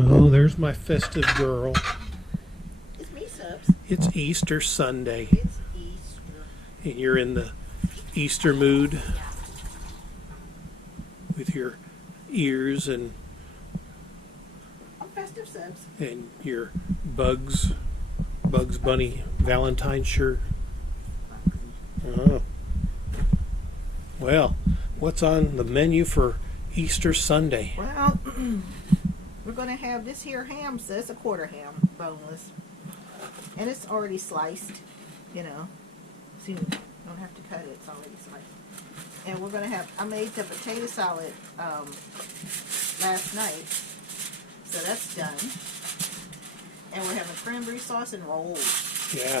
Oh, there's my festive girl. It's me, Subs. It's Easter Sunday. It's Easter. And you're in the Easter mood with your ears and I'm festive, Subs. your Bugs Bunny Valentine shirt. Oh. Well, what's on the menu for Easter Sunday? Well, we're going to have this here ham, so it's a quarter ham, boneless. And it's already sliced, you know. So you don't have to cut it, it's already sliced. And we're going to have, I made the potato salad last night, so that's done. And we're having cranberry sauce and rolls. Yeah.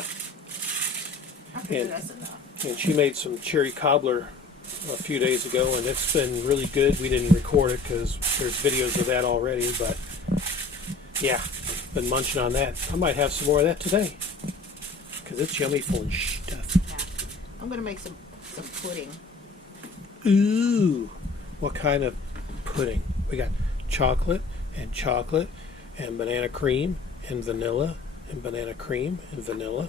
I think that's enough. And she made some cherry cobbler a few days ago, and it's been really good. We didn't record it because there's videos of that already, but yeah, been munching on that. I might have some more of that today because it's yummy full of stuff. Yeah. I'm going to make some pudding. Ooh, what kind of pudding? We got chocolate and banana cream and vanilla and banana cream and vanilla.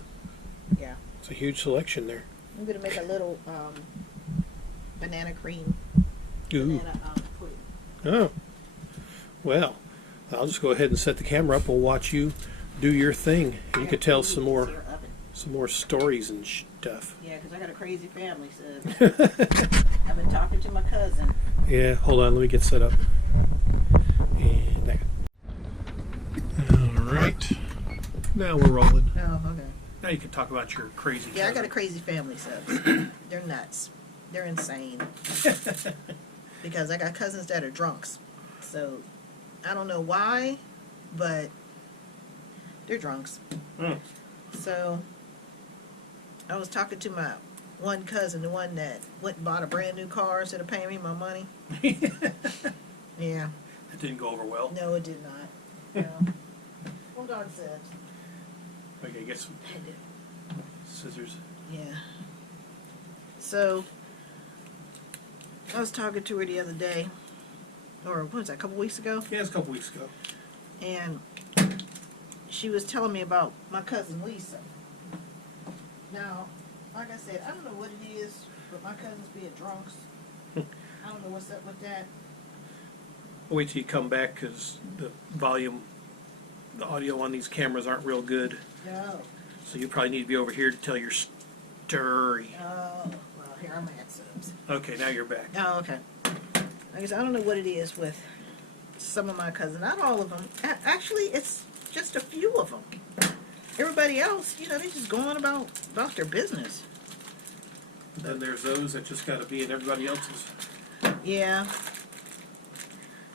Yeah. It's a huge selection there. I'm going to make a little banana cream. Ooh. Banana pudding. Oh. Well, I'll just go ahead and set the camera up. We'll watch you do your thing. You could tell some more stories and stuff. Yeah, because I got a crazy family, so I've been talking to my cousin. Yeah, hold on. Let me get set up. And there. All right. Now we're rolling. Oh, okay. Now you can talk about your crazy Yeah, family. I got a crazy family, so they're nuts. They're insane. Because I got cousins that are drunks. So I don't know why, but they're drunks. Mm. So I was talking to my one cousin, the one that went and bought a brand new car instead of paying me my money. Yeah. It didn't go over well. No, it did not. No. Hold on, Sid. Okay, get some scissors. Yeah. So, I was talking to her the other day, or what was that, a couple weeks ago? Yeah, it's a couple weeks ago. And she was telling me about my cousin Lisa. Now, like I said, I don't know what it is, but my cousins being drunks. I don't know what's up with that. I'll wait till you come back because the volume, the audio on these cameras aren't real good. No. So you probably need to be over here to tell your story. Oh, well, here I'm at, Subs. Okay, now you're back. Oh, okay. I guess I don't know what it is with some of my cousins. Not all of them. Actually, it's just a few of them. Everybody else, you know, they just go on about their business. Then there's those that just got to be in everybody else's. Yeah.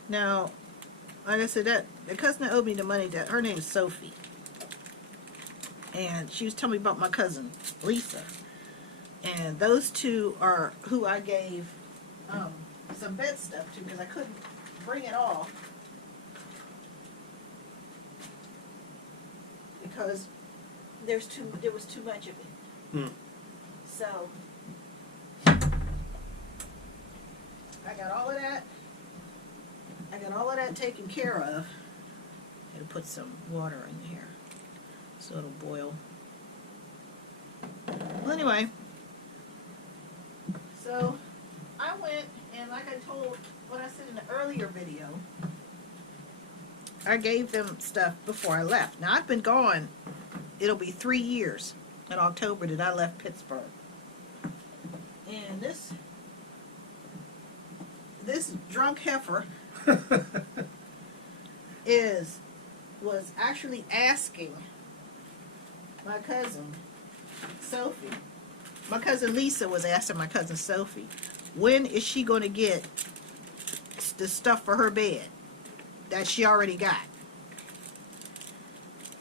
Now, like I said, that the cousin that owed me the money, that her name is Sophie. And she was telling me about my cousin, Lisa. And those two are who I gave some bed stuff to because I couldn't bring it all. Because there was too much of it. Hmm. So I got all of that. I got all of that taken care of. I'll put some water in here so it'll boil. Well, anyway, so I went and like I told what I said in the earlier video, I gave them stuff before I left. Now I've been gone. It'll be 3 years in October that I left Pittsburgh. And this drunk heifer was actually asking my cousin Sophie. My cousin Lisa was asking my cousin Sophie, when is she going to get the stuff for her bed that she already got?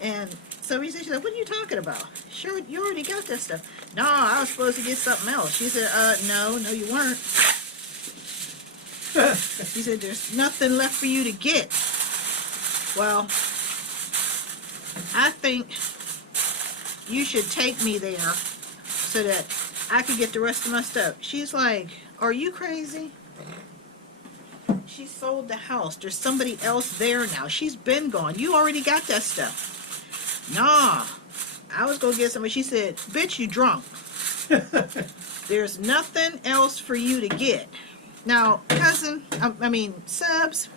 And Sophie said, she's like, what are you talking about? Sure, you already got that stuff. No, I was supposed to get something else. She said, no, you weren't. She said, there's nothing left for you to get. Well, I think you should take me there so that I could get the rest of my stuff. She's like, are you crazy? She sold the house. There's somebody else there now. She's been gone. You already got that stuff. Nah. I was going to get somebody. She said, bitch, you drunk. There's nothing else for you to get. Now, cousin, Subs,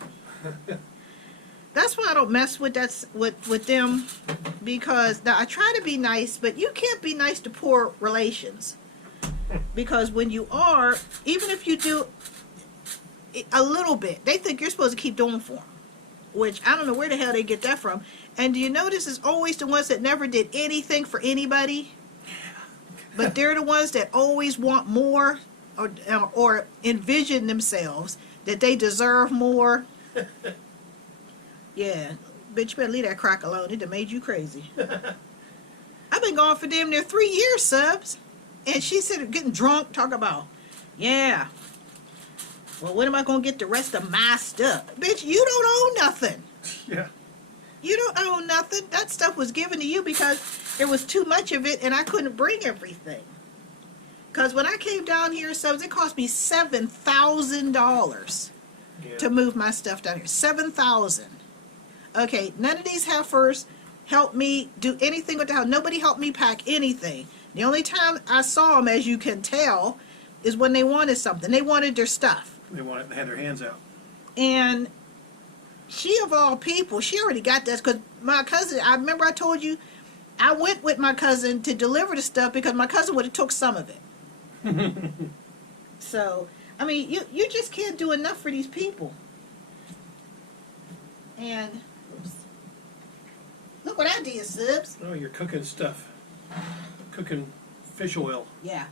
that's why I don't mess with with them, because now I try to be nice, but you can't be nice to poor relations. Because when you are, even if you do a little bit, they think you're supposed to keep doing for them, which I don't know where the hell they get that from. And do you notice it's always the ones that never did anything for anybody, but they're the ones that always want more, or envision themselves that they deserve more. Yeah, bitch, you better leave that crack alone. It done made you crazy. I've been gone for damn near 3 years, Subs. And she said, getting drunk, talk about, yeah. Well, when am I going to get the rest of my stuff? Bitch, you don't own nothing. Yeah. You don't own nothing. That stuff was given to you because there was too much of it and I couldn't bring everything. Because when I came down here, Subs, it cost me $7,000 to move my stuff down here. $7,000. Okay, none of these heifers helped me do anything with the house. Nobody helped me pack anything. The only time I saw them, as you can tell, is when they wanted something. They wanted their stuff. They had their hands out. And she, of all people, she already got this. Because my cousin, I remember I told you, I went with my cousin to deliver the stuff because my cousin would have took some of it. So, I mean, you just can't do enough for these people. And, oops. Look what I did, Subs. Oh, you're cooking stuff. Cooking fish oil. Yeah.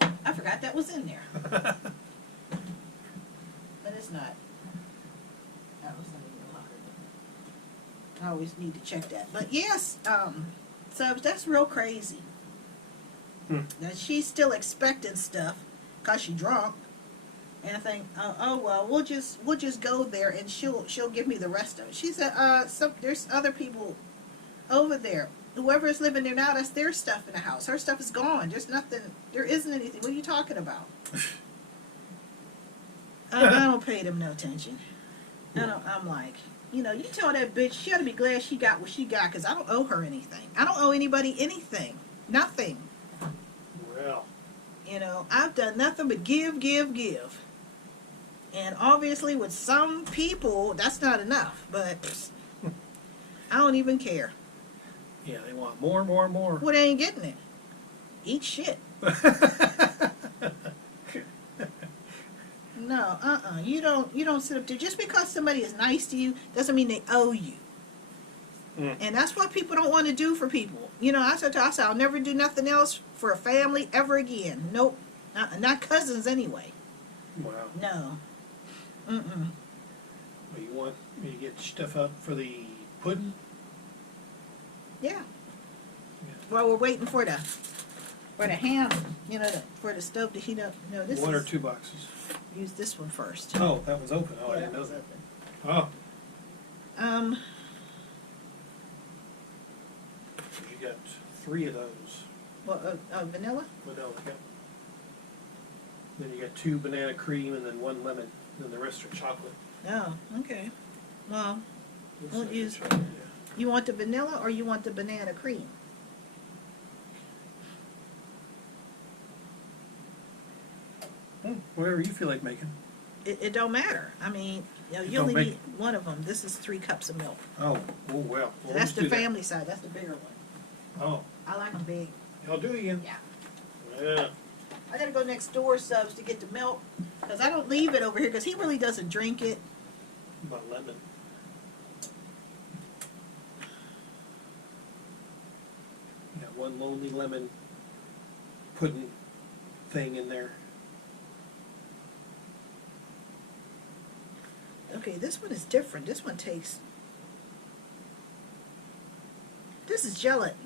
I forgot that was in there. But it's not. That was not even longer. I always need to check that. But yes, Subs, that's real crazy. That she's still expecting stuff because she drunk. And I think, oh well, we'll just go there and she'll give me the rest of it. She said, there's other people over there. Whoever is living there now, that's their stuff in the house. Her stuff is gone. There's nothing. There isn't anything. What are you talking about? I don't pay them no attention. I'm like, you tell that bitch she ought to be glad she got what she got because I don't owe her anything. I don't owe anybody anything. Nothing. Well. I've done nothing but give. And obviously with some people, that's not enough. But I don't even care. Yeah, they want more. Well, they ain't getting it. Eat shit. No, You don't sit up there. Just because somebody is nice to you doesn't mean they owe you. And that's what people don't want to do for people. I said, I'll never do nothing else for a family ever again. Nope. Not cousins anyway. Wow. No. Well, you want me to get stuff up for the pudding? Yeah. Well, we're waiting for the ham, for the stove to heat up. No, this One or is, two boxes. use this one first. Oh, that one's open. Oh, Yeah, I didn't know was that. open. Oh. You got 3 of those. Well, vanilla? Vanilla, yeah. Then you got 2 banana cream and then 1 lemon. Then the rest are chocolate. Oh, okay. Well, we'll Looks like use. chocolate, You want the vanilla or you want the banana cream? yeah. Whatever you feel like making. It don't matter. I mean, you don't only make- need one of them. This is 3 cups of milk. Oh, well. So that's the family side. That's the bigger one. Oh, I like them big. I'll do it again. Yeah. Yeah. I gotta go next door, Subs, to get the milk. Because I don't leave it over here because he really doesn't drink it. About lemon. Yeah, 1 lonely lemon pudding thing in there. Okay, this one is different. This one tastes... This is gelatin.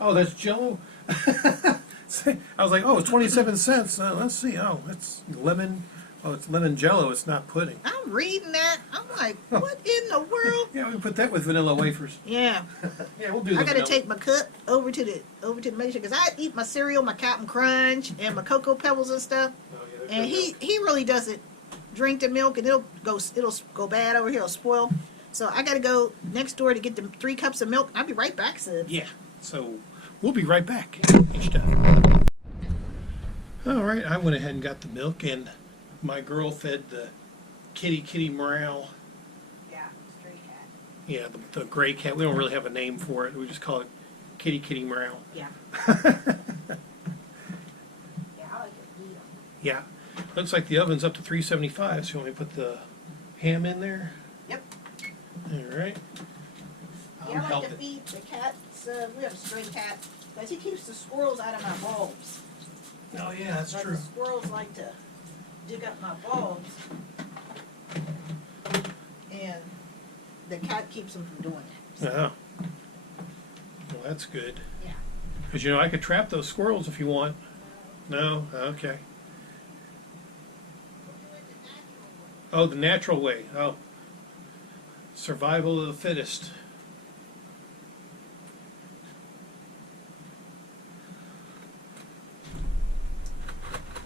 Oh, that's Jell-O? I was like, oh, it's 27 cents. Let's see. Oh, it's lemon. Oh, it's lemon Jell-O. It's not pudding. I'm reading that. I'm like, what in the world? Yeah, we can put that with vanilla wafers. Yeah. Yeah, we'll do that. I gotta take my cup over to the mixer because I eat my cereal, my Captain Crunch, and my Cocoa Pebbles and stuff. Oh, yeah, And he really doesn't drink the milk and it'll go bad over here, it'll spoil. So I gotta go next door to get the 3 cups of milk. I'll be right back, Sibs. Yeah, so we'll be right back each time. All right, I went ahead and got the milk, and my girl fed the kitty morale. Yeah, stray cat. Yeah, the gray cat. We don't really have a name for it. We just call it kitty morale. Yeah. Yeah, I like to eat them. Yeah. Looks like the oven's up to 375, so you want me to put the ham in there? Yep. All right. Yeah, I like to feed the cats. We have a stray cat, because he keeps the squirrels out of my bulbs. Oh, yeah, that's But true. the squirrels like to dig up my bulbs, and the cat keeps them from doing it. So, Oh. Well, that's good. yeah. Because, you know, I could trap those squirrels if you want. No? Okay. Oh, the natural way. Oh. Survival of the fittest.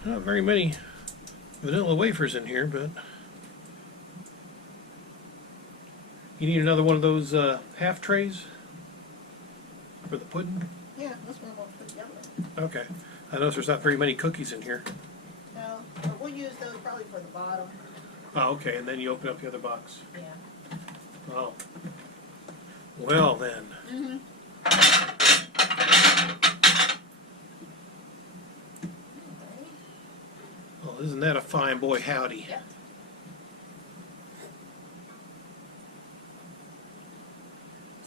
Not very many vanilla wafers in here, but you need another one of those half trays for the pudding? Yeah, that's what I'm going to put together. Okay. I notice there's not very many cookies in here. No, but we'll use those probably for the bottom. Oh, okay, and then you open up the other box. Yeah. Oh. Well, then. Mm-hmm. Well, isn't that a fine boy howdy? Yep.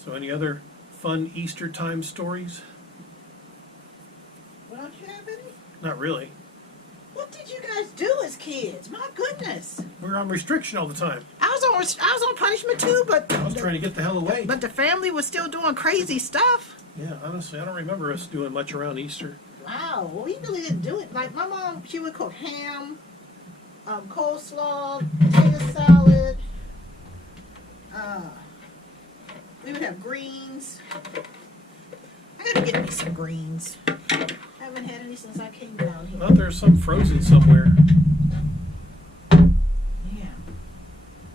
So any other fun Easter time stories? Well, don't you have any? Not really. What did you guys do as kids? My goodness. We're on restriction all the time. I was on punishment too, but I was trying to get the hell away. but the family was still doing crazy stuff. Yeah, honestly, I don't remember us doing much around Easter. Wow, well, we really didn't do it. Like my mom, she would cook ham, coleslaw, potato salad. We would have greens. I gotta get me some greens. I haven't had any since I came down here. Well, there's some frozen somewhere. Yeah.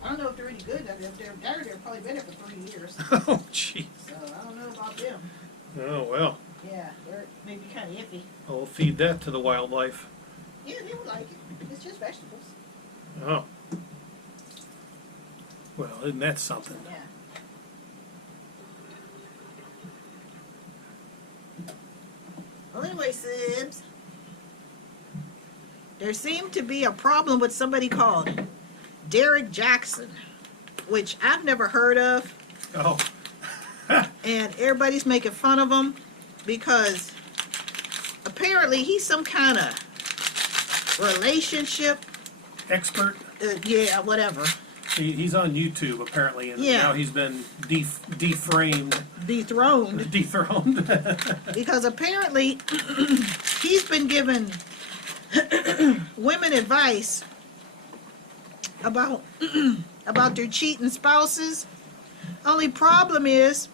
I don't know if they're any good. They've probably been here for 3 years. Oh, gee. So I don't know about them. Oh, well. Yeah, they're maybe kind of iffy. I'll feed that to the wildlife. Yeah, they would like it. It's just vegetables. Oh. Well, isn't that something? Yeah. Well, anyway, Sibs, there seemed to be a problem with somebody called Derek Jaxn, which I've never heard of, Oh. and everybody's making fun of him because apparently he's some kind of relationship, Expert. yeah, whatever, He's on YouTube, apparently, and Yeah. now he's been deframed. dethroned, Dethroned. because apparently he's been giving women advice about about their cheating spouses. Only problem is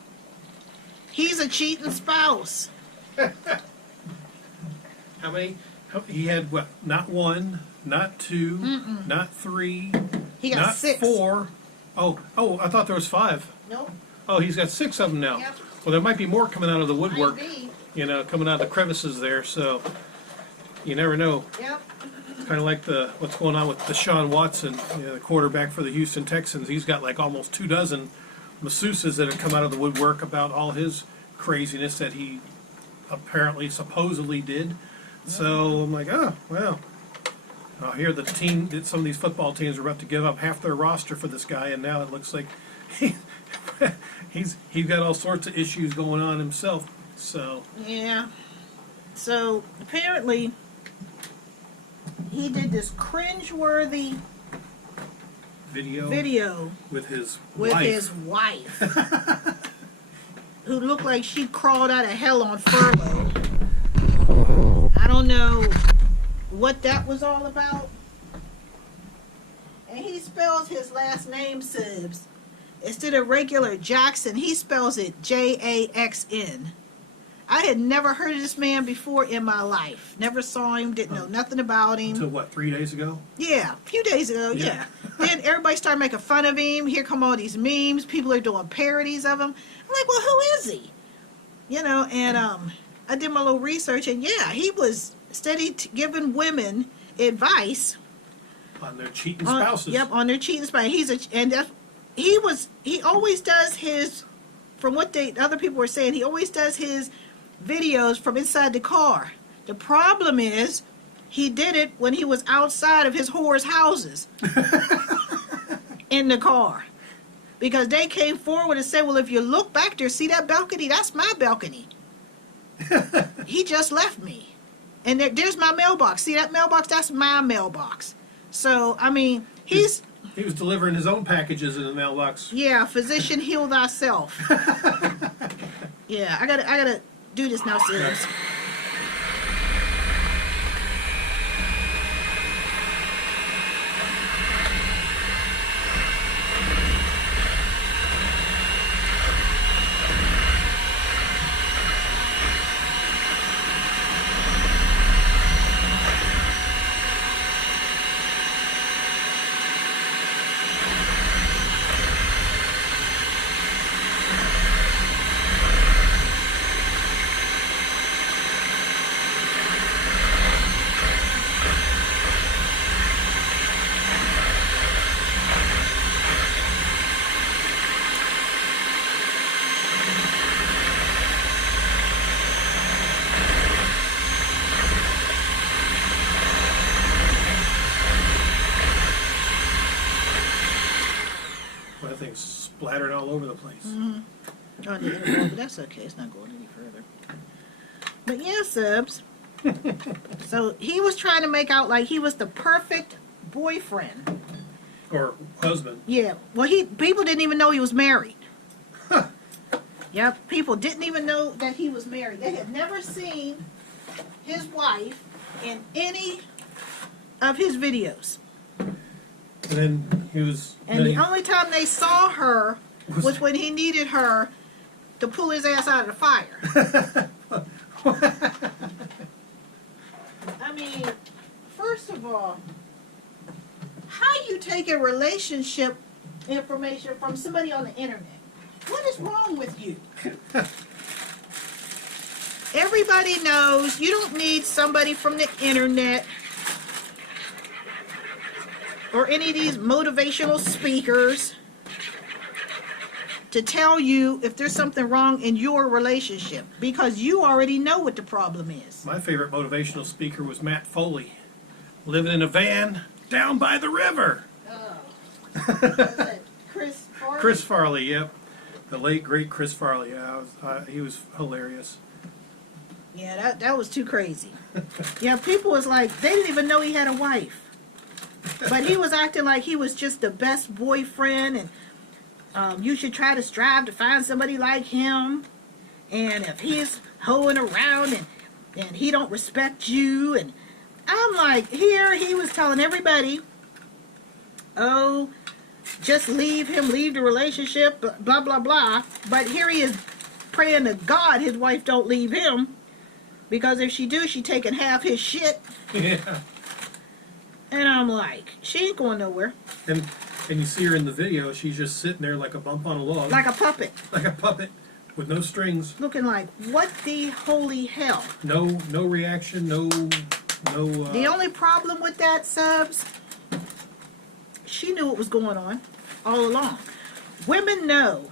he's a cheating spouse. How many? He had, what, not one, not two, not three, He got not 6. four. Oh, I thought there was 5. Nope. Oh, he's got 6 of them now. Yep. Well, there might be more coming out of the woodwork, Might be. you know, coming out of the crevices there, so you never know. Yep. Kind of like what's going on with Deshaun Watson, you know, the quarterback for the Houston Texans. He's got like almost 24 masseuses that have come out of the woodwork about all his craziness that he apparently, supposedly did. So I'm like, oh, well. I hear the team, that some of these football teams are about to give up half their roster for this guy, and now it looks like he's got all sorts of issues going on himself. So Yeah. So apparently he did this cringeworthy video with his with wife. his wife, who looked like she crawled out of hell on furlough. I don't know what that was all about. And he spells his last name, Sibs. Instead of regular Jackson, he spells it Jaxn. I had never heard of this man before in my life. Never saw him, didn't know nothing about him. Until what, 3 days ago? Yeah, a few days ago, yeah. Then everybody started making fun of him. Here come all these memes. People are doing parodies of him. I'm like, well, who is he? You know, and I did my little research, and yeah, he was steady giving women advice On their cheating spouses. Yep, on their cheating spouse. He always does his, from what other people were saying, he always does his videos from inside the car. The problem is, he did it when he was outside of his whores' houses in the car. Because they came forward and said, well, if you look back there, see that balcony? That's my balcony. He just left me. And there's my mailbox. See that mailbox? That's my mailbox. So, I mean, he was delivering his own packages in the mailbox. Yeah, physician, heal thyself. Yeah, I gotta do this now, Sims. That thing's splattered all over the place. Mm-hmm. Oh, no, but that's okay. It's not going any further. But yeah, Subs. So he was trying to make out like he was the perfect boyfriend. Or husband. Yeah. Well, people didn't even know he was married. Yep. People didn't even know that he was married. They had never seen his wife in any of his videos. And then he was... And the only time they saw her was when he needed her to pull his ass out of the fire. I mean, first of all, how you take a relationship information from somebody on the internet? What is wrong with you? Everybody knows you don't need somebody from the internet or any of these motivational speakers to tell you if there's something wrong in your relationship, because you already know what the problem is. My favorite motivational speaker was Matt Foley, living in a van down by the river. Oh. Was that Chris Farley? Chris Farley, yep. The late, great Chris Farley. Yeah, he was hilarious. Yeah, that was too crazy. Yeah, people was like, they didn't even know he had a wife. But he was acting like he was just the best boyfriend, and you should try to strive to find somebody like him. And if he's hoeing around and he don't respect you, and I'm like, here he was telling everybody, oh, just leave him, leave the relationship, blah, blah, blah. But here he is praying to God his wife don't leave him, because if she do, she taking half his shit. Yeah. And I'm like, she ain't going nowhere. And you see her in the video, she's just sitting there like a bump on a log. Like a puppet. Like a puppet with no strings. Looking like, what the holy hell? No reaction, no... The only problem with that, Subs, she knew what was going on all along. Women know.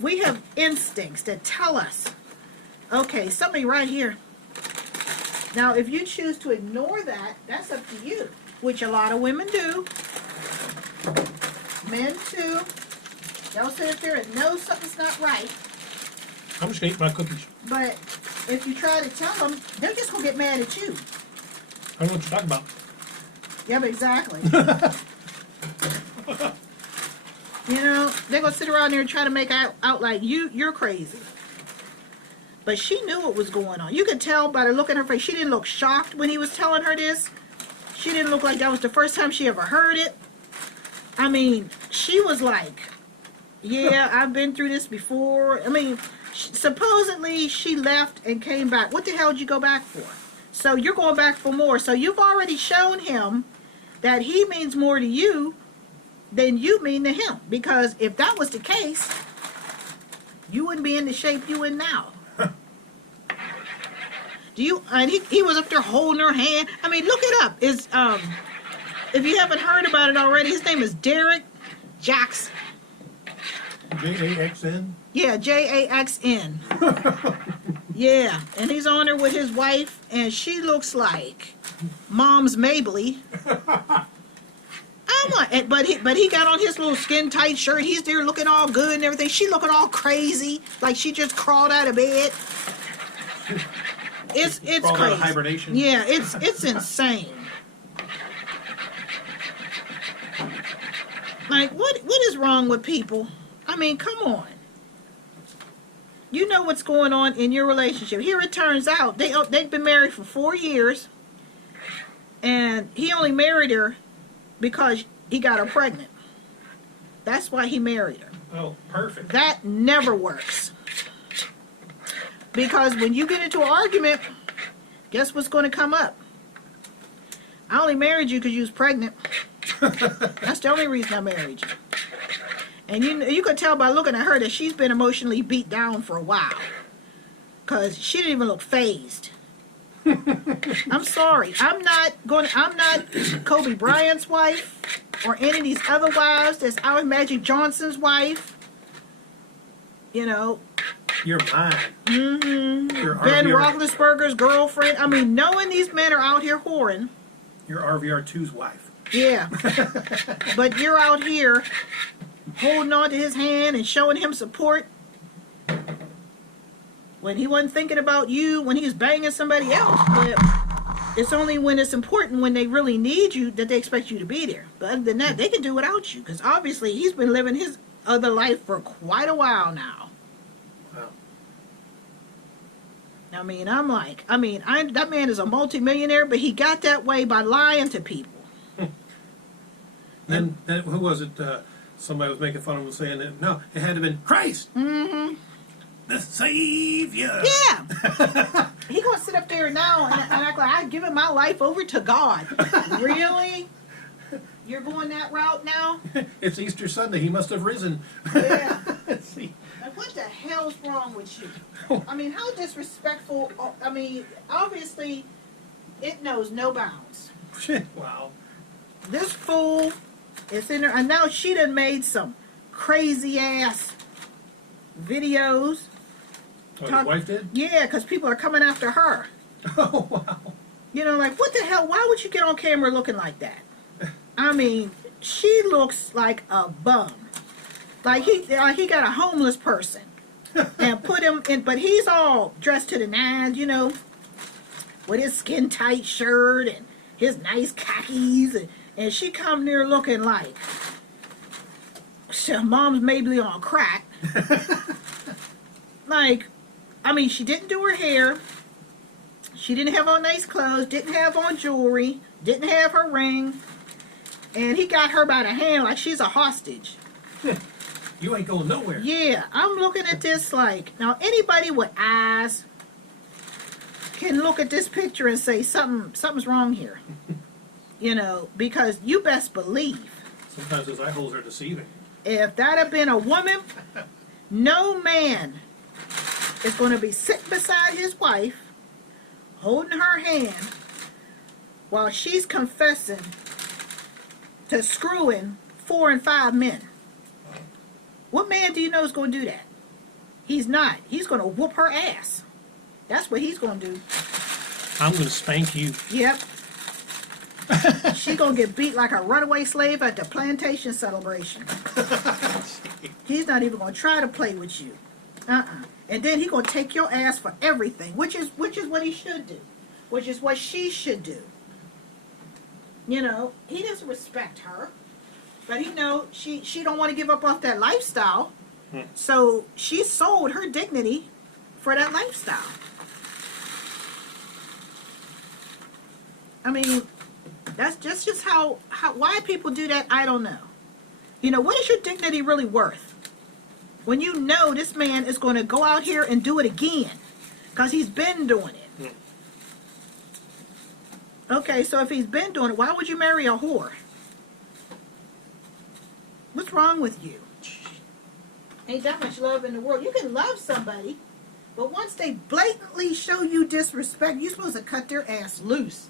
We have instincts that tell us, okay, somebody right here. Now, if you choose to ignore that, that's up to you. Which a lot of women do. Men too. They'll sit there and know something's not right. I'm just going to eat my cookies. But if you try to tell them, they're just going to get mad at you. I don't know what you're talking about. Yep, exactly. You know, they're going to sit around there and try to make out like you're crazy. But she knew what was going on. You could tell by the look in her face. She didn't look shocked when he was telling her this. She didn't look like that was the first time she ever heard it. I mean, she was like, Yeah, I've been through this before. I mean, supposedly she left and came back. What the hell did you go back for? So you're going back for more. So you've already shown him that he means more to you than you mean to him. Because if that was the case, you wouldn't be in the shape you in now. Do you? And he was up there holding her hand. I mean, look it up. Is if you haven't heard about it already, his name is Derek Jaxn. Jaxn? Yeah, Jaxn. Yeah, and he's on there with his wife, and she looks like Mom's Mabley. I'm like, but he got on his little skin tight shirt. He's there looking all good and everything. She looking all crazy, like she just crawled out of bed. It's Crawled crazy. out of hibernation. Yeah, it's insane. Like what is wrong with people? I mean, come on. You know what's going on in your relationship. Here it turns out they've been married for 4 years, and he only married her because he got her pregnant. That's why he married her. Oh, perfect. That never works. Because when you get into an argument, guess what's going to come up? I only married you because you was pregnant. That's the only reason I married you. And you could tell by looking at her that she's been emotionally beat down for a while. Because she didn't even look phased. I'm sorry. I'm not Kobe Bryant's wife or any of these other wives that's out Magic Johnson's wife. You know. You're mine. Mm-hmm. You're Ben RVR, Roethlisberger's girlfriend. I mean, knowing these men are out here whoring. you're RVR2's wife. Yeah. But you're out here holding on to his hand and showing him support when he wasn't thinking about you, when he was banging somebody else. But it's only when it's important, when they really need you, that they expect you to be there. But other than that, they can do without you. Because obviously he's been living his other life for quite a while now. Wow. I mean, that man is a multimillionaire, but he got that way by lying to people. Then who was it? Somebody was making fun of him saying that, no, it had to have been Christ, Mm-hmm. the Savior. Yeah. He gonna sit up there now and act like I've given my life over to God. Really? You're going that route now? It's Easter Sunday. He must have risen. Yeah. See? Like, what the hell's wrong with you? I mean, how disrespectful. I mean, obviously, it knows no bounds. Wow. This fool is in there, and now she done made some crazy ass videos. Oh, his wife did? Yeah, because people are coming after her. Oh, wow. You know, like, what the hell? Why would you get on camera looking like that? I mean, she looks like a bum. Like he got a homeless person and put him in, but he's all dressed to the nines, you know, with his skin tight shirt and his nice khakis, and she come there looking like Mom's Mabley on crack. Like, I mean, she didn't do her hair. She didn't have on nice clothes, didn't have on jewelry, didn't have her ring. And he got her by the hand like she's a hostage. You ain't going nowhere. Yeah, I'm looking at this like, now anybody with eyes can look at this picture and say something's wrong here. You know, because you best believe. Sometimes those eye holes are deceiving. If that had been a woman, no man is going to be sitting beside his wife, holding her hand, while she's confessing to screwing 4 and 5 men. What man do you know is going to do that? He's not. He's going to whoop her ass. That's what he's going to do. I'm going to spank you. Yep. She going to get beat like a runaway slave at the plantation celebration. He's not even going to try to play with you. And then he's going to take your ass for everything, which is what he should do. Which is what she should do. You know, he doesn't respect her. But he know she don't want to give up off that lifestyle. So she sold her dignity for that lifestyle. I mean, that's just how why people do that, I don't know. You know, what is your dignity really worth? when you know this man is going to go out here and do it again, because he's been doing it. Okay, so if he's been doing it, why would you marry a whore? What's wrong with you? Ain't that much love in the world. You can love somebody, but once they blatantly show you disrespect, you're supposed to cut their ass loose.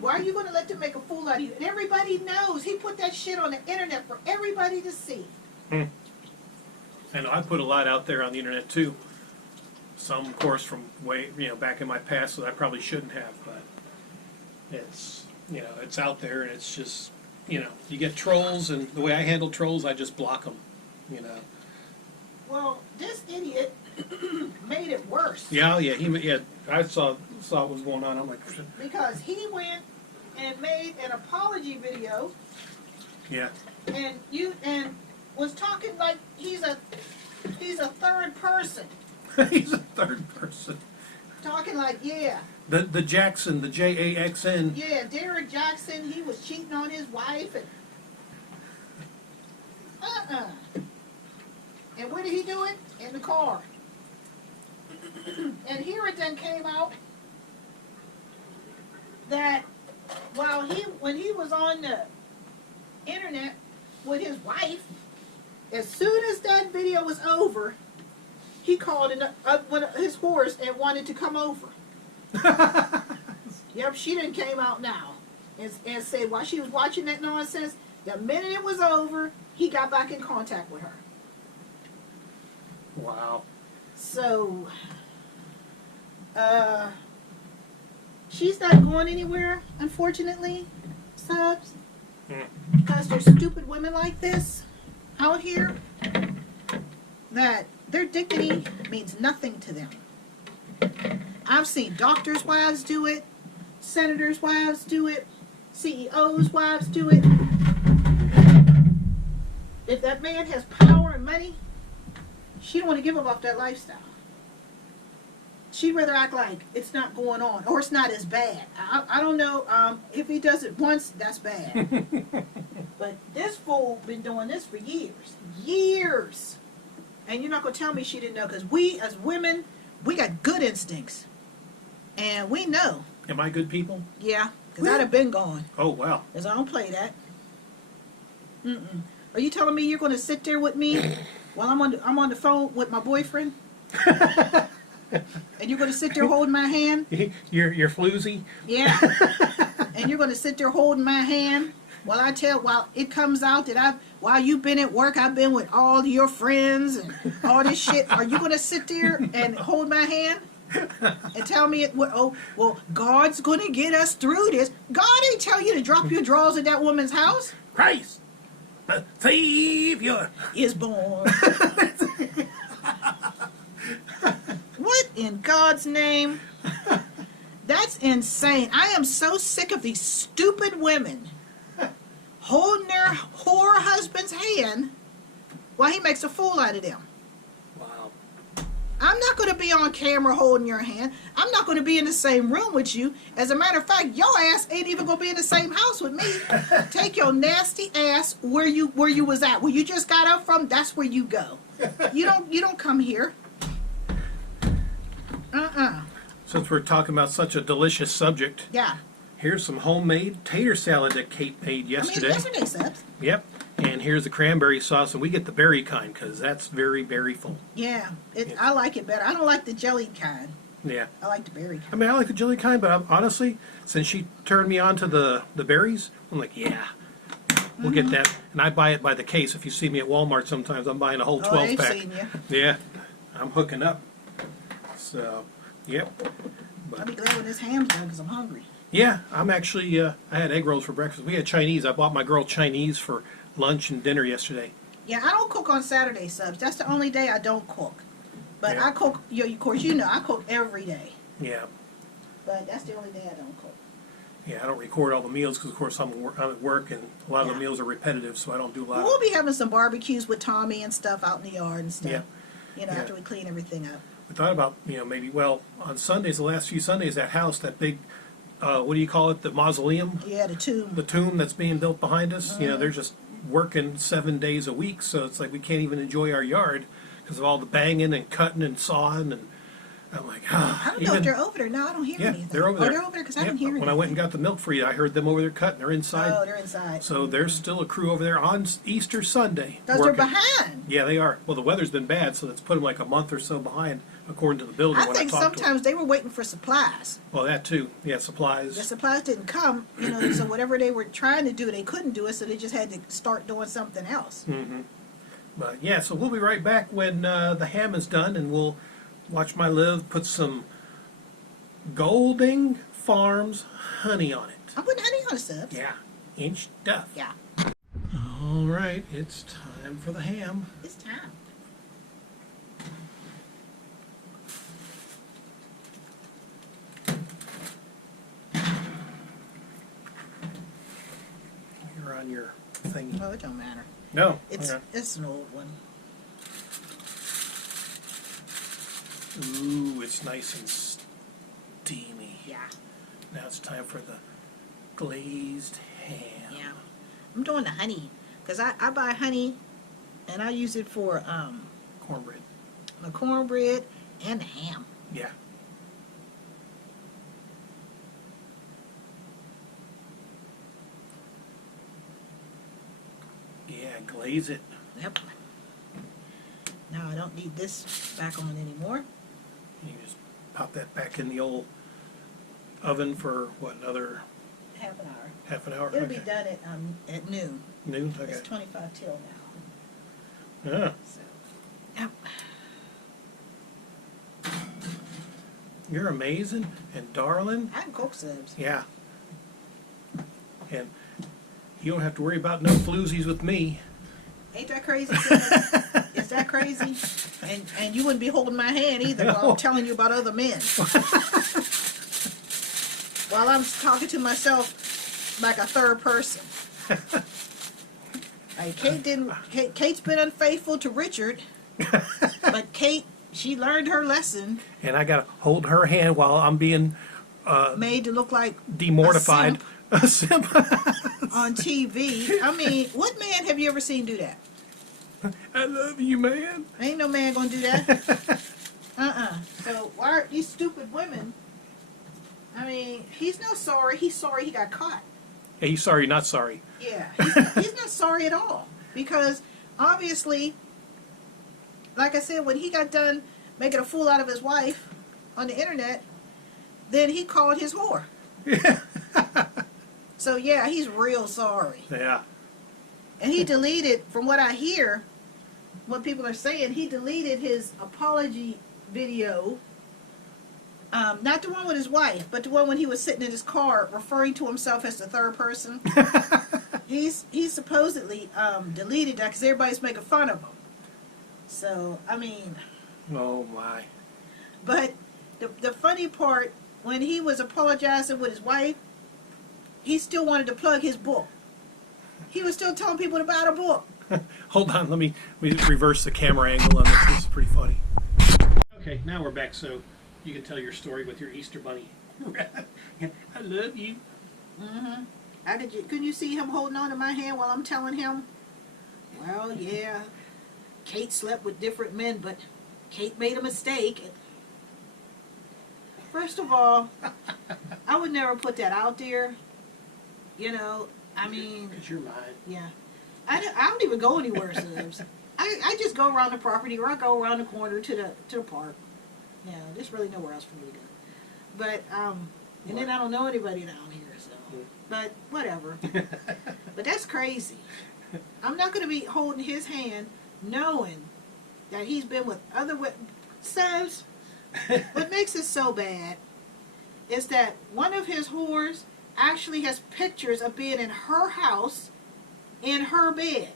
Why are you going to let them make a fool out of you? And everybody knows he put that shit on the internet for everybody to see. I know I put a lot out there on the internet too. Some, of course, from way back in my past that I probably shouldn't have, but it's it's out there, and it's just you get trolls, and the way I handle trolls, I just block them. Well, this idiot made it worse. Yeah. I saw what was going on. I'm like, because he went and made an apology video. yeah. And was talking like he's a third person. He's a third person. Talking like, yeah. The Jaxn, the Jaxn. Yeah, Derek Jaxn, he was cheating on his wife and And where did he do it? In the car. And here it then came out that when he was on the internet with his wife, as soon as that video was over, he called one of his whores and wanted to come over. Yep, she done came out now and said while she was watching that nonsense, the minute it was over, he got back in contact with her. Wow. So, she's not going anywhere, unfortunately, subs. Because there's stupid women like this out here that their dignity means nothing to them. I've seen doctors' wives do it, senators' wives do it, CEOs' wives do it. If that man has power and money, she don't want to give up that lifestyle. She'd rather act like it's not going on or it's not as bad. I don't know. If he does it once, that's bad. But this fool been doing this for years. Years. And you're not going to tell me she didn't know, because we as women, we got good instincts. And we know. Am I good people? Yeah, because I'd have been gone. Oh, wow. Because I don't play that. Are you telling me you're going to sit there with me while I'm on the phone with my boyfriend? And you're going to sit there holding my hand? You're floozy? Yeah. And you're going to sit there holding my hand while it comes out that while you've been at work, I've been with all your friends and all this shit. Are you going to sit there and hold my hand and tell me God's going to get us through this? God ain't tell you to drop your drawers at that woman's house. Christ, the Savior is born. What in God's name? That's insane. I am so sick of these stupid women holding their whore husband's hand while he makes a fool out of them. Wow. I'm not going to be on camera holding your hand. I'm not going to be in the same room with you. As a matter of fact, your ass ain't even going to be in the same house with me. Take your nasty ass where you was at. Where you just got up from, that's where you go. You don't come here. Since we're talking about such a delicious subject, yeah. Here's some homemade tater salad that Kate made yesterday. Yesterday, Subs. Yep. And here's the cranberry sauce, and we get the berry kind because that's very, very full. Yeah, I like it better. I don't like the jellied kind. Yeah. I like the berry kind. I mean, I like the jelly kind, but honestly, since she turned me on to the berries, I'm like, yeah, we'll get that. And I buy it by the case. If you see me at Walmart sometimes, I'm buying a whole 12-pack. I've seen you. Yeah, I'm hooking up. So, yep. I'll be glad when this ham's done because I'm hungry. Yeah, I'm actually, I had egg rolls for breakfast. We had Chinese. I bought my girl Chinese for lunch and dinner yesterday. Yeah, I don't cook on Saturday, Subs. That's the only day I don't cook. But Yeah. I cook, of course, I cook every day. Yeah. But that's the only day I don't cook. Yeah, I don't record all the meals because, of course, I'm at work and a lot of the meals are repetitive, so I don't do a lot. We'll be having some barbecues with Tommy and stuff out in the yard and stuff. Yeah. After we clean everything up. I thought about, maybe, on Sundays, the last few Sundays, that house, that big, what do you call it, the mausoleum? Yeah, the tomb. The tomb that's being built behind us, they're just working 7 days a week, so it's like we can't even enjoy our yard because of all the banging and cutting and sawing. And I'm like, ah. I don't know if they're over there. No, I don't hear Yeah, anything. they're over there. Oh, they're over there because I Yeah, didn't hear anything. when I went and got the milk for you, I heard them over there cutting. They're inside. Oh, they're inside. So there's still a crew over there on Easter Sunday. Because they're working. behind. Yeah, they are. Well, the weather's been bad, so that's put them like a month or so behind, according to the builder. I when think I talked to them. sometimes they were waiting for supplies. Well, that too. Yeah, supplies. The supplies didn't come, so whatever they were trying to do, they couldn't do it, so they just had to start doing something else. Mm-hmm. But yeah, so we'll be right back when the ham is done, and we'll watch my Liv put some Golding Farms honey on it. I'm putting honey on the subs. Yeah, inch stuff. Yeah. All right, it's time for the ham. It's time. You're on your thing. Oh, it don't matter. No. It's Okay. it's an old one. Ooh, it's nice and steamy. Yeah. Now it's time for the glazed ham. Yeah. I'm doing the honey because I buy honey and I use it for Cornbread. the cornbread and the ham. Yeah. Yeah, glaze it. Yep. Now I don't need this back on anymore. You just pop that back in the old oven for what, another Half an hour. half an hour? It'll be Okay. done at noon. Noon? Okay. It's 25 till now. Yeah. So, yep. You're amazing and darling. I'm Coke subs. Yeah. And you don't have to worry about no floozies with me. Ain't that crazy? Sis? Is that crazy? And you wouldn't be holding my hand either while No. I'm telling you about other men. While I'm talking to myself like a third person. Like Kate's been unfaithful to Richard, but Kate, she learned her lesson. And I got to hold her hand while I'm being Made to look like demortified. A simp. on TV. I mean, what man have you ever seen do that? I love you, man. Ain't no man gonna do that. So why are these stupid women? I mean, he's not sorry. He's sorry he got caught. Hey, you sorry, not sorry. Yeah, he's not sorry at all because obviously, like I said, when he got done making a fool out of his wife on the internet, then he called his whore. Yeah. So yeah, he's real sorry. Yeah. And he deleted, from what I hear, what people are saying, he deleted his apology video. Not the one with his wife, but the one when he was sitting in his car referring to himself as the third person. He's supposedly deleted that because everybody's making fun of him. So, I mean... Oh, my. But the funny part, when he was apologizing with his wife, he still wanted to plug his book. He was still telling people to buy the book. Hold on, let me reverse the camera angle on this. This is pretty funny. Okay, now we're back, so you can tell your story with your Easter bunny. I love you. Mm-hmm. Couldn't you see him holding on to my hand while I'm telling him? Well, yeah, Kate slept with different men, but Kate made a mistake. First of all, I would never put that out there. You know, I mean... Because you're mine. Yeah. I don't even go anywhere, Subs. I just go around the property, or I go around the corner to the park. Yeah, there's really nowhere else for me to go. But, and then I don't know anybody down here, so. But, whatever. But that's crazy. I'm not going to be holding his hand knowing that he's been with other Subs. What makes it so bad is that one of his whores actually has pictures of being in her house, in her bed.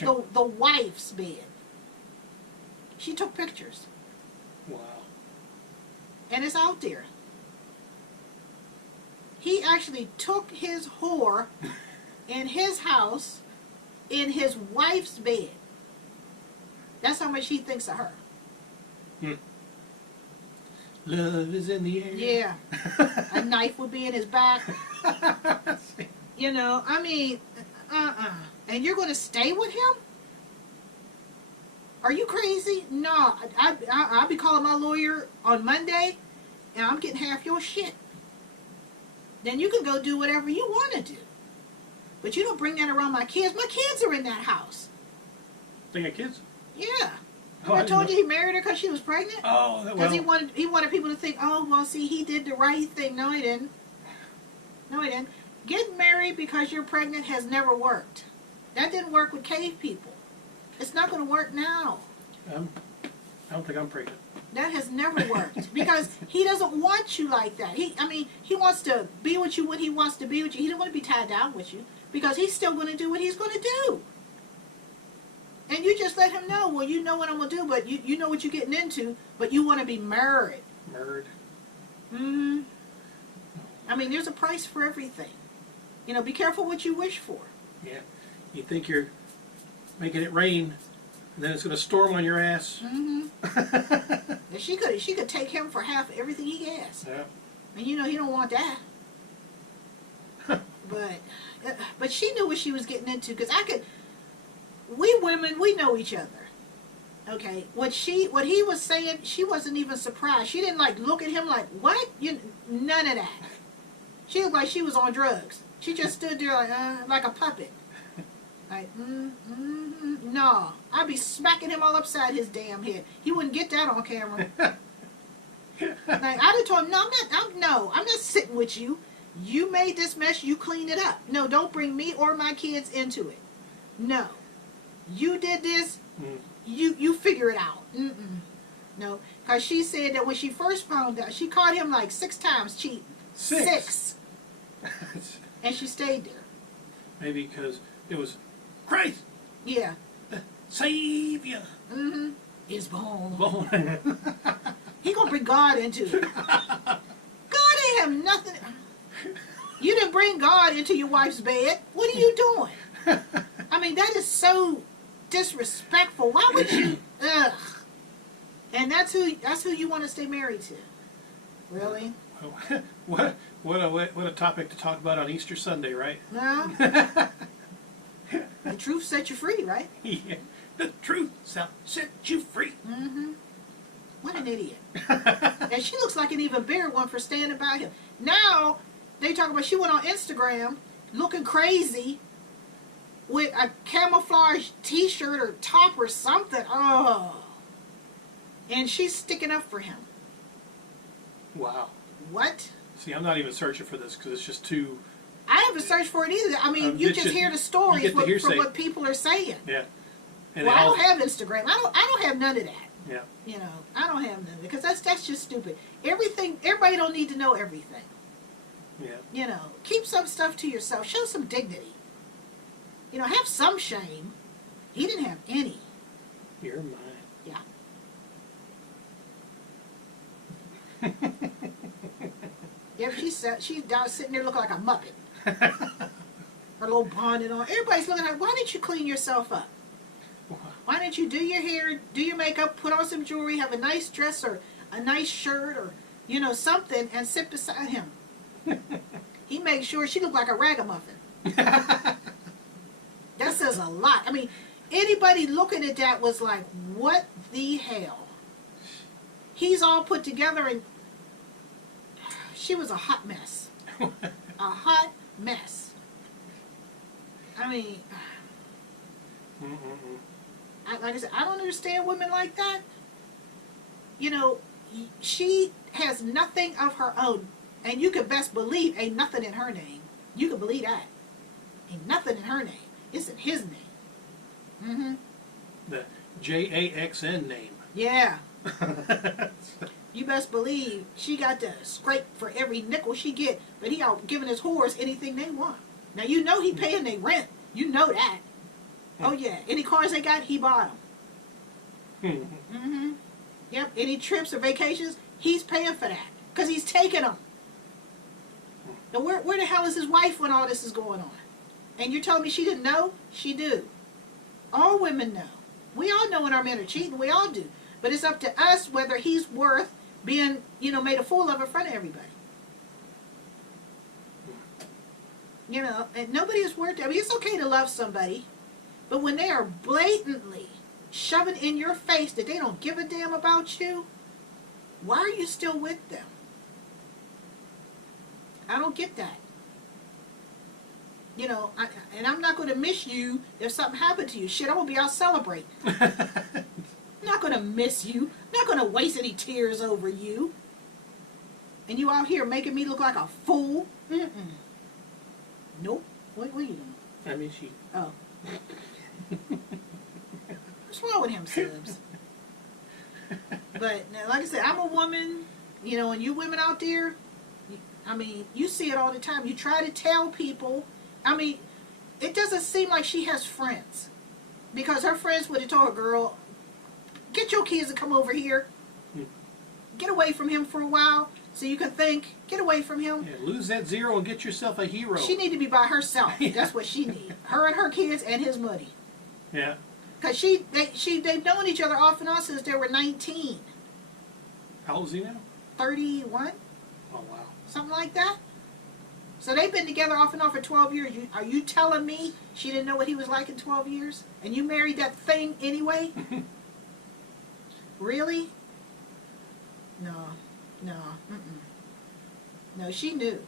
The wife's bed. She took pictures. Wow. And it's out there. He actually took his whore in his house, in his wife's bed. That's how much he thinks of her. Love is in the air. Yeah. A knife would be in his back. You know, I mean, And you're going to stay with him? Are you crazy? No, I'll be calling my lawyer on Monday, and I'm getting half your shit. Then you can go do whatever you want to do. But you don't bring that around my kids. My kids are in that house. They got kids? Yeah. Oh, I didn't told know. you he married her because she was pregnant? Oh, Because well. he wanted people to think, oh, well, see, he did the right thing. No, he didn't. No, he didn't. Getting married because you're pregnant has never worked. That didn't work with cave people. It's not going to work now. I don't think I'm pregnant. That has never worked because he doesn't want you like that. He wants to be with you when he wants to be with you. He don't want to be tied down with you because he's still going to do what he's going to do. And you just let him know, well, you know what I'm going to do, but you know what you're getting into, but you want to be married. Married. Mm-hmm. I mean, there's a price for everything. You know, be careful what you wish for. Yeah. You think you're making it rain, and then it's going to storm on your ass. Mm-hmm. And she could take him for half of everything he has. Yeah. And you know he don't want that. But she knew what she was getting into because we women, we know each other. Okay, what he was saying, she wasn't even surprised. She didn't like look at him like, what? None of that. She looked like she was on drugs. She just stood there like a puppet. Like, no. I'd be smacking him all upside his damn head. He wouldn't get that on camera. Like, I'd have told him, no, I'm not sitting with you. You made this mess, you clean it up. No, don't bring me or my kids into it. No. You did this, you figure it out. No, because she said that when she first found out, she caught him like 6 times cheating. 6. And she stayed there. Maybe because it was Christ, Yeah. the Savior. Is born. Born. He gonna bring God into it. God ain't have nothing. You didn't bring God into your wife's bed. What are you doing? I mean, that is so disrespectful. Why would you? Ugh. And that's who you want to stay married to. Really? What a topic to talk about on Easter Sunday, right? No. The truth set you free, right? Yeah. The truth shall set you free. What an idiot. And she looks like an even bigger one for standing by him. Now, they talk about she went on Instagram looking crazy with a camouflage t-shirt or top or something. Oh. And she's sticking up for him. Wow. What? See, I'm not even searching for this because it's just too. I haven't searched for it either. I mean, you just hear the stories from what people are saying. Yeah. And Well, I don't have Instagram. I don't have none of that. Yeah. You know, I don't have none of it because that's just stupid. Everybody don't need to know everything. Yeah. You know, keep some stuff to yourself. Show some dignity. You know, have some shame. He didn't have any. You're mine. Yeah. Yeah, she's sitting there looking like a muppet. Her little bonnet on. Everybody's looking at her. Why didn't you clean yourself up? Why didn't you do your hair, do your makeup, put on some jewelry, have a nice dress or a nice shirt or, you know, something and sit beside him? He made sure she looked like a ragamuffin. That says a lot. I mean, anybody looking at that was like, what the hell? He's all put together and she was a hot mess. A hot mess. I mean, like I said, I don't understand women like that. You know, she has nothing of her own. And you can best believe ain't nothing in her name. You can believe that. Ain't nothing in her name. It's in his name. The Jaxn name. Yeah. You best believe she got to scrape for every nickel she get, but he out giving his whores anything they want. Now you know he paying their rent. You know that. Oh yeah. Any cars they got, he bought them. Yep. Any trips or vacations, he's paying for that because he's taking them. Now where the hell is his wife when all this is going on? And you're telling me she didn't know? She do. All women know. We all know when our men are cheating. We all do. But it's up to us whether he's worth being, you know, made a fool of in front of everybody. You know, and nobody is worth it. I mean, it's okay to love somebody, but when they are blatantly shoving in your face that they don't give a damn about you, why are you still with them? I don't get that. You know, and I'm not going to miss you if something happened to you. Shit, I'm going to be out celebrating. I'm not going to miss you. I'm not going to waste any tears over you. And you out here making me look like a fool? Mm-mm. Nope. What are you doing? I miss you. Oh. What's wrong with him, Subs? But, now, like I said, I'm a woman, you know, and you women out there, I mean, you see it all the time. You try to tell people. I mean, it doesn't seem like she has friends. Because her friends would have told her, girl, get your kids to come over here. Get away from him for a while so you can think. Get away from him. Yeah, lose that zero and get yourself a hero. She need to be by herself. Yeah. That's what she need. Her and her kids and his money. Yeah. Because they've known each other off and on since they were 19. How old is he now? 31? Oh, wow. Something like that. So they've been together off and on for 12 years. Are you telling me she didn't know what he was like in 12 years? And you married that thing anyway? Really? No. Mm-mm. No, she knew.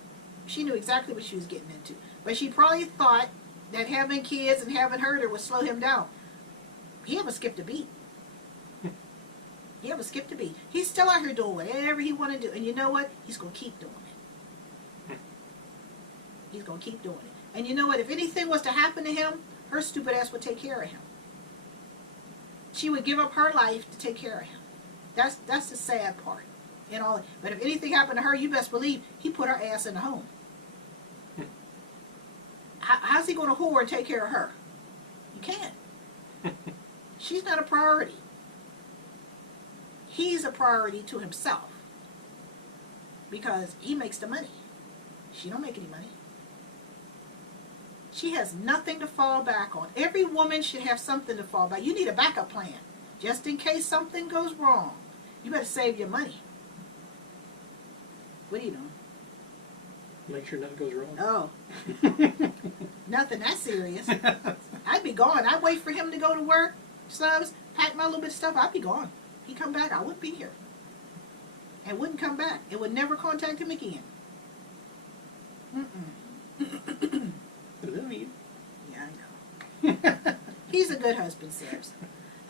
She knew exactly what she was getting into. But she probably thought that having kids and having her would slow him down. He haven't skipped a beat. He haven't skipped a beat. He's still out here doing whatever he want to do. And you know what? He's going to keep doing it. He's going to keep doing it. And you know what? If anything was to happen to him, her stupid ass would take care of him. She would give up her life to take care of him. That's the sad part. And all. But if anything happened to her, you best believe he put her ass in the home. How's he going to whore and take care of her? You can't. She's not a priority. He's a priority to himself. Because he makes the money. She don't make any money. She has nothing to fall back on. Every woman should have something to fall back. You need a backup plan. Just in case something goes wrong. You better save your money. What are you doing? Make sure nothing goes wrong. Oh. Nothing that serious. I'd be gone. I'd wait for him to go to work, subs, pack my little bit of stuff. I'd be gone. He'd come back. I wouldn't be here. And wouldn't come back. And would never contact him again. Mm-mm. Love you. Yeah, I know. He's a good husband, Subs.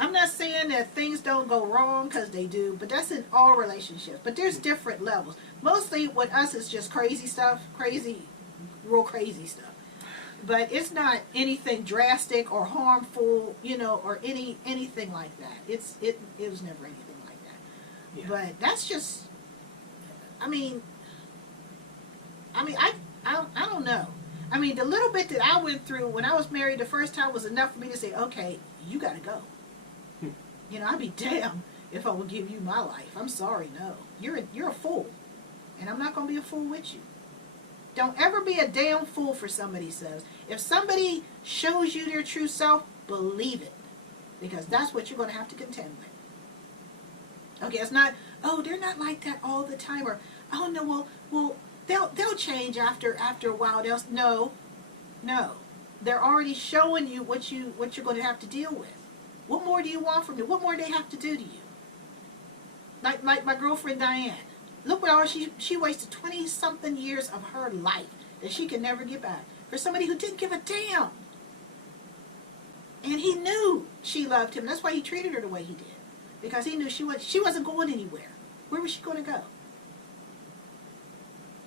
I'm not saying that things don't go wrong, because they do, but that's in all relationships. But there's different levels. Mostly with us it's just crazy stuff, real crazy stuff. But it's not anything drastic or harmful, you know, or anything like that. It was never anything like that. Yeah. But that's just, I mean, I don't know. I mean, the little bit that I went through when I was married the first time was enough for me to say, okay, you got to go. You know, I'd be damned if I would give you my life. I'm sorry, no. You're a fool. And I'm not going to be a fool with you. Don't ever be a damn fool for somebody, says. If somebody shows you their true self, believe it. Because that's what you're going to have to contend with. Okay, it's not, oh, they're not like that all the time. Or, oh, no, well, they'll change after a while. No. They're already showing you what you're going to have to deal with. What more do you want from me? What more do they have to do to you? Like my girlfriend Diane. Look what all she wasted 20-something years of her life that she could never get back. For somebody who didn't give a damn. And he knew she loved him. That's why he treated her the way he did. Because he knew she wasn't going anywhere. Where was she going to go?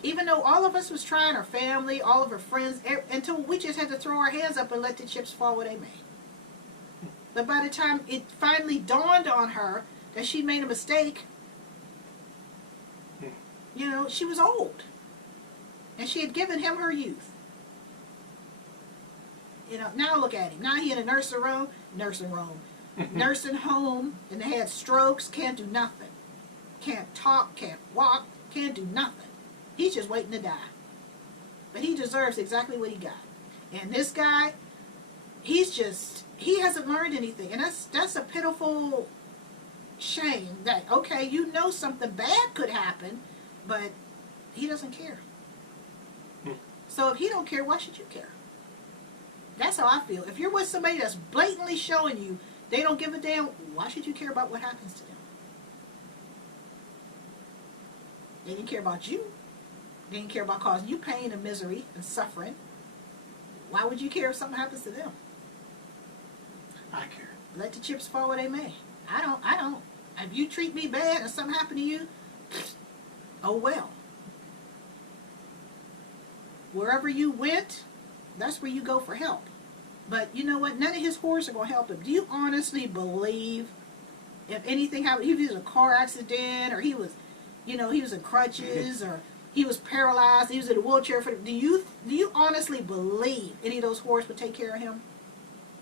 Even though all of us was trying, her family, all of her friends, until we just had to throw our hands up and let the chips fall where they may. But by the time it finally dawned on her that she made a mistake, you know, she was old. And she had given him her youth. You know, now look at him. Now he in a nursing home, and they had strokes, can't do nothing. Can't talk, can't walk, can't do nothing. He's just waiting to die. But he deserves exactly what he got. And this guy, he hasn't learned anything. And that's a pitiful shame that, okay, you know something bad could happen, but he doesn't care. So if he don't care, why should you care? That's how I feel. If you're with somebody that's blatantly showing you they don't give a damn, why should you care about what happens to them? They didn't care about you. They didn't care about causing you pain and misery and suffering. Why would you care if something happens to them? I care. Let the chips fall where they may. I don't. If you treat me bad and something happened to you, oh well. Wherever you went, that's where you go for help. But you know what? None of his whores are going to help him. Do you honestly believe if anything happened, if he was in a car accident or he was, he was in crutches or he was paralyzed, he was in a wheelchair, do you honestly believe any of those whores would take care of him?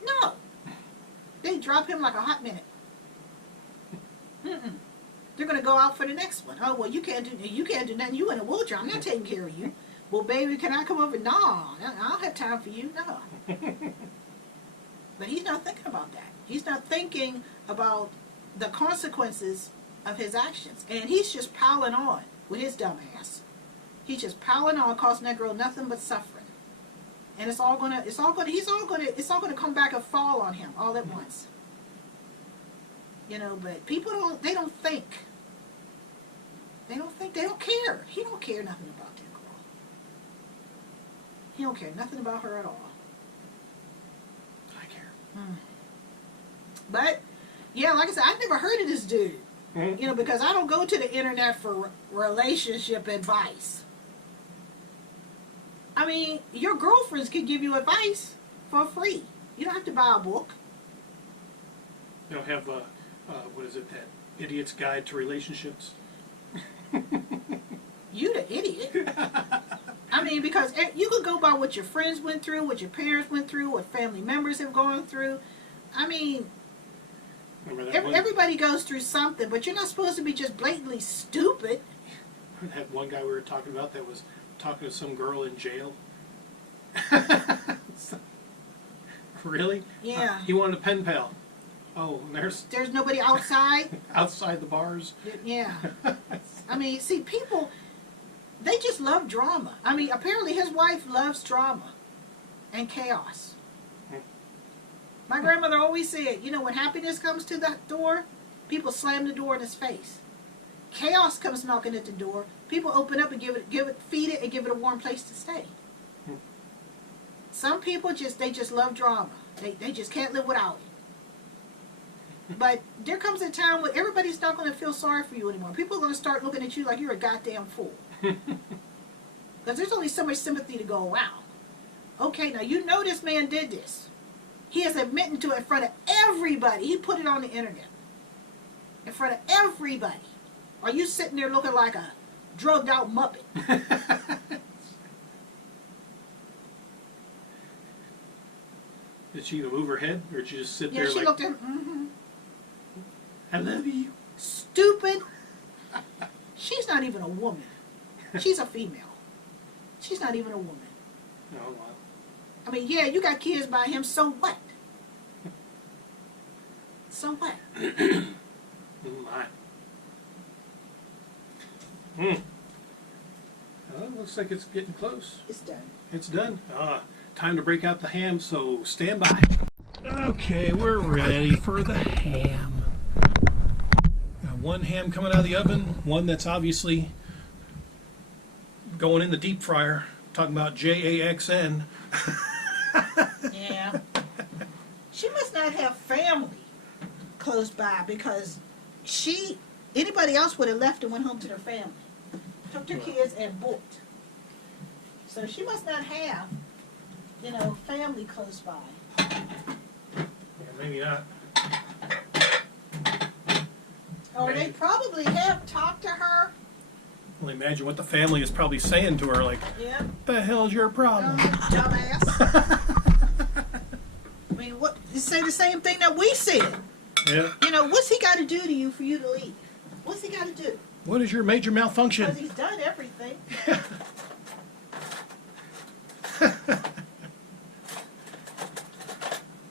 No. They drop him like a hot minute. Mm-mm. They're going to go out for the next one. Oh, well, you can't do nothing. You in a wheelchair. I'm not taking care of you. Well, baby, can I come over? No, I don't have time for you. No. But he's not thinking about that. He's not thinking about the consequences of his actions. And he's just piling on with his dumb ass. He's just piling on, causing that girl nothing but suffering. And it's all gonna come back and fall on him all at once. But people don't think. They don't care. He don't care nothing about that girl. He don't care nothing about her at all. I care. But, yeah, like I said, I've never heard of this dude. Mm-hmm. Because I don't go to the internet for relationship advice. I mean, your girlfriends can give you advice for free. You don't have to buy a book. They don't have, what is it, that Idiot's Guide to Relationships? You the idiot. I mean, because you could go by what your friends went through, what your parents went through, what family members have gone through. I mean, everybody goes through something, but you're not supposed to be just blatantly stupid. That one guy we were talking about that was talking to some girl in jail. Really? Yeah. He wanted a pen pal. Oh, and There's nobody outside. outside the bars. Yeah. I mean, see, people, they just love drama. I mean, apparently his wife loves drama and chaos. My grandmother always said, when happiness comes to the door, people slam the door in his face. Chaos comes knocking at the door. People open up and feed it, and give it a warm place to stay. Some people they just love drama. They just can't live without it. But there comes a time when everybody's not going to feel sorry for you anymore. People are going to start looking at you like you're a goddamn fool. Because there's only so much sympathy to go around. Okay, now you know this man did this. He is admitting to it in front of everybody. He put it on the internet. In front of everybody. Are you sitting there looking like a drugged out Muppet? Did she even move her head, or did she just sit Yeah, there she like, looked at him. I love you? Stupid. She's not even a woman. She's a female. She's not even a woman. Oh, wow. I mean, yeah, you got kids by him, so what? So what? Oh, my. Well, looks like it's getting close. It's done. It's done. Time to break out the ham, so stand by. Okay, we're ready for the ham. Got one ham coming out of the oven, one that's obviously going in the deep fryer. Talking about Jaxn. Yeah. She must not have family close by, because anybody else would have left and went home to their family. Took their kids and booked. So she must not have, family close by. Yeah, maybe not. Or they probably have talked to her. Well, imagine what the family is probably saying to her, like, Yeah. what the hell's your problem? Dumbass. I mean, you say the same thing that we said. Yeah. What's he got to do to you for you to leave? What's he got to do? What is your major Because malfunction? he's done everything.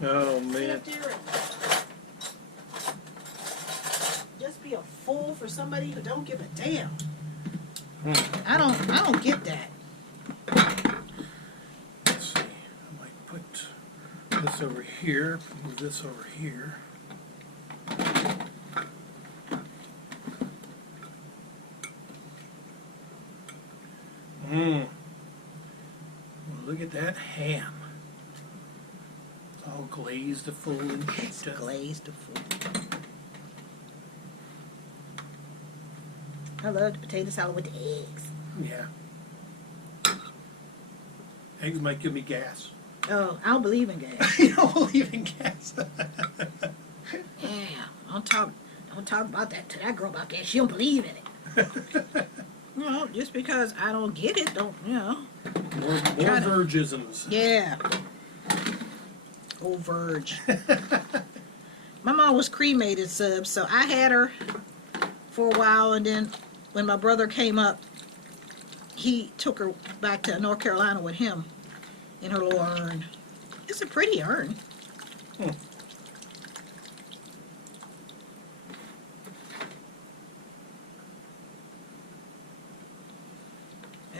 Oh, Sit man. up there and just be a fool for somebody who don't give a damn. I don't get that. this over here. Move this over here. Mmm. Look at that ham. It's all glazed to full and It's stuff. glazed to full. I love the potato salad with the eggs. Yeah. Eggs might give me gas. Oh, I don't believe in gas. You don't believe in gas? Yeah, don't talk about that to that girl about gas. She don't believe in it. No, just because I don't get it, don't, you know. More Try to- vergisms. Yeah. Old Verge. My mom was cremated, Subs, so I had her for a while, and then when my brother came up, he took her back to North Carolina with him in her little urn. It's a pretty urn. Hmm.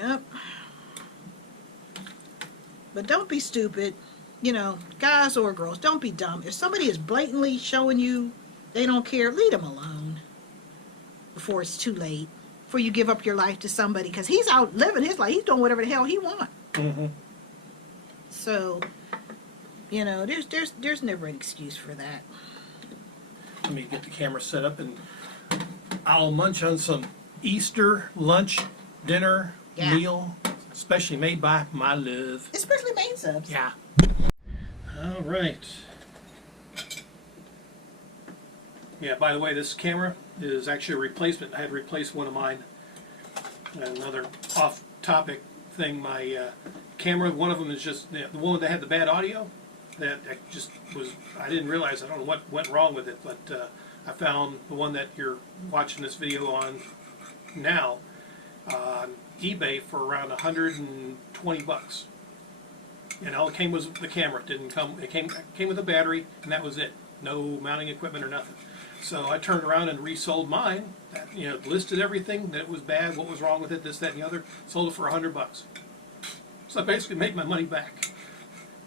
Yep. But don't be stupid. You know, guys or girls, don't be dumb. If somebody is blatantly showing you they don't care, leave them alone before it's too late. Before you give up your life to somebody, because he's out living his life. He's doing whatever the hell he wants. Mm-hmm. So, you know, there's never an excuse for that. Let me get the camera set up, and I'll munch on some Easter lunch, dinner, Yeah. meal, especially made by my love. Especially main Subs. Yeah. All right. Yeah, by the way, this camera is actually a replacement. I had to replace one of mine. Another off-topic thing, my camera, one of them is just, the one that had the bad audio, that just was, I didn't realize, I don't know what went wrong with it, but I found the one that you're watching this video on now on eBay for around $120. And all it came was the camera. It didn't come. It came with a battery, and that was it. No mounting equipment or nothing. So I turned around and resold mine. You know, listed everything that it was bad, what was wrong with it, this, that, and the other. Sold it for $100. So I basically made my money back.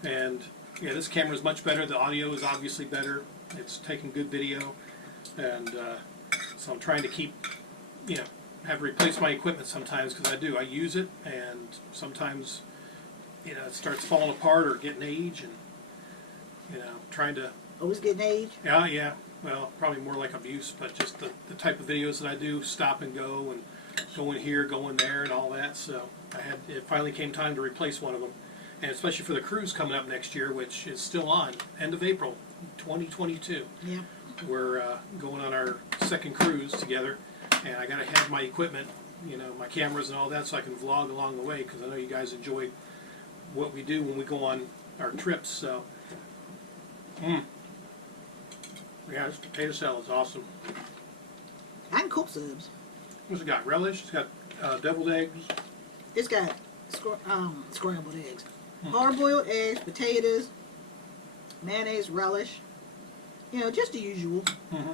And yeah, this camera is much better. The audio is obviously better. It's taking good video, and so I'm trying to keep, you know, have to replace my equipment sometimes because I do. I use it, and sometimes, you know, it starts falling apart or getting age, and you know, trying to. Always getting age. Yeah. Well, probably more like abuse, but just the type of videos that I do, stop and go, and going here, going there, and all that. So it finally came time to replace one of them, and especially for the cruise coming up next year, which is still on, end of April, 2022. Yeah. We're going on our second cruise together, and I got to have my equipment, you know, my cameras and all that, so I can vlog along the way, because I know you guys enjoy what we do when we go on our trips. So, yeah, this potato salad is awesome. I can cook Subs. What's it got? Relish. It's got deviled eggs. It's got scrambled eggs, hard-boiled eggs, potatoes, mayonnaise, relish. You know, just the usual. Mm-hmm.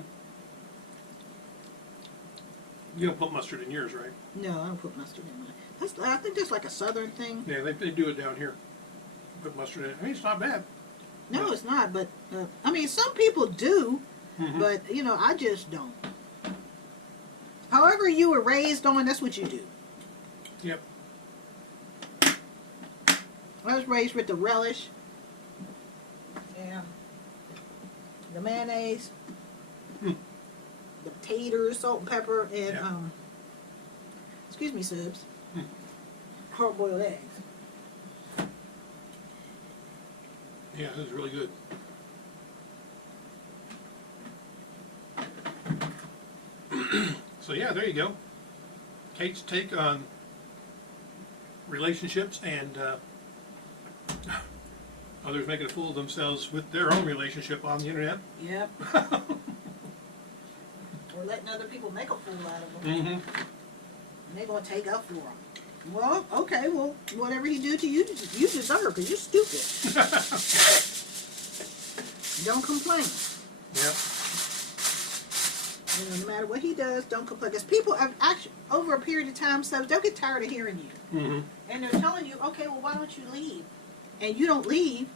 You don't put mustard in yours, right? No, I don't put mustard in mine. I think that's like a southern thing. Yeah, they do it down here. Put mustard in it. I mean, it's not bad. No, it's not. But I mean, some people do, Mm-hmm. but you know, I just don't. However you were raised on, that's what you do. Yep. I was raised with the relish and the mayonnaise, the potatoes, salt and pepper, and Yeah. excuse me, Subs, hard-boiled eggs. Yeah, this is really good. So yeah, there you go. Kate's take on relationships and others making a fool of themselves with their own relationship on the internet. Yep. Or letting other people make a fool out of them. Mm-hmm. And they're going to take up for them. Well, okay, well, whatever he do to you, you deserve, because you're stupid. Don't complain. Yep. You know, no matter what he does, don't complain. Because people have actually, over a period of time, so they'll get tired of hearing you. Mm-hmm. And they're telling you, okay, well, why don't you leave? And you don't leave.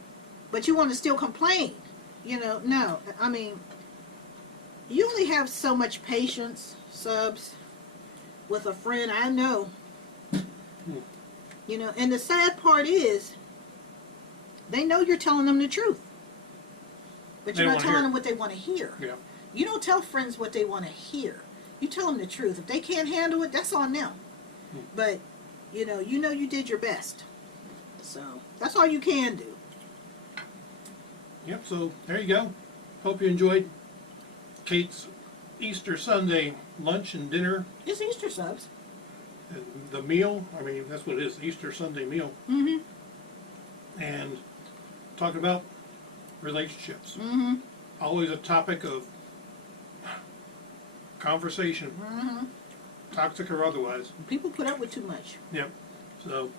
but you want to still complain. You know, no. I mean, you only have so much patience, subs, with a friend. I know. You know, and the sad part is, they know you're telling them the truth. But They you're don't not wanna telling hear them what they want to hear. Yeah. You don't tell friends what they want to hear. You tell them the truth. If they can't handle it, that's on them. But, you know you did your best. So, that's all you can do. Yep, so there you go. Hope you enjoyed Kate's Easter Sunday lunch and dinner. It's Easter subs. And the meal, I mean, that's what it is, Easter Sunday meal. Mm-hmm. And talking about relationships. Mm-hmm. Always a topic of conversation, Mm-hmm. toxic or otherwise. People put up with too much. Yep. So,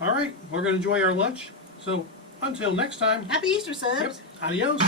all right, we're going to enjoy our lunch. So, until next time, Happy Easter subs. yep, adios.